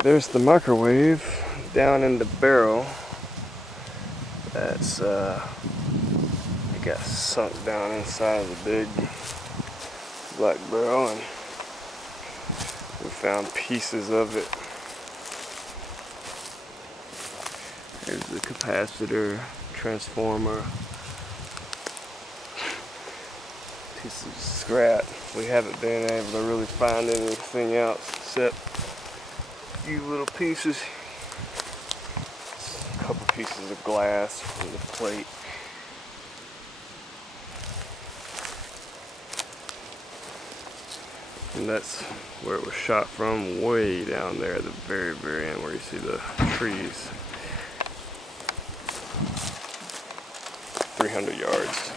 Alright, there's the microwave down in the barrel. That's it got sunk down inside the big black barrel, and we found pieces of it. There's the capacitor, transformer, piece of scrap. We haven't been able to really find anything else except a few little pieces. A couple pieces of glass from the plate. And that's where it was shot from, way down there at the very, very end where you see the trees. 300 yards.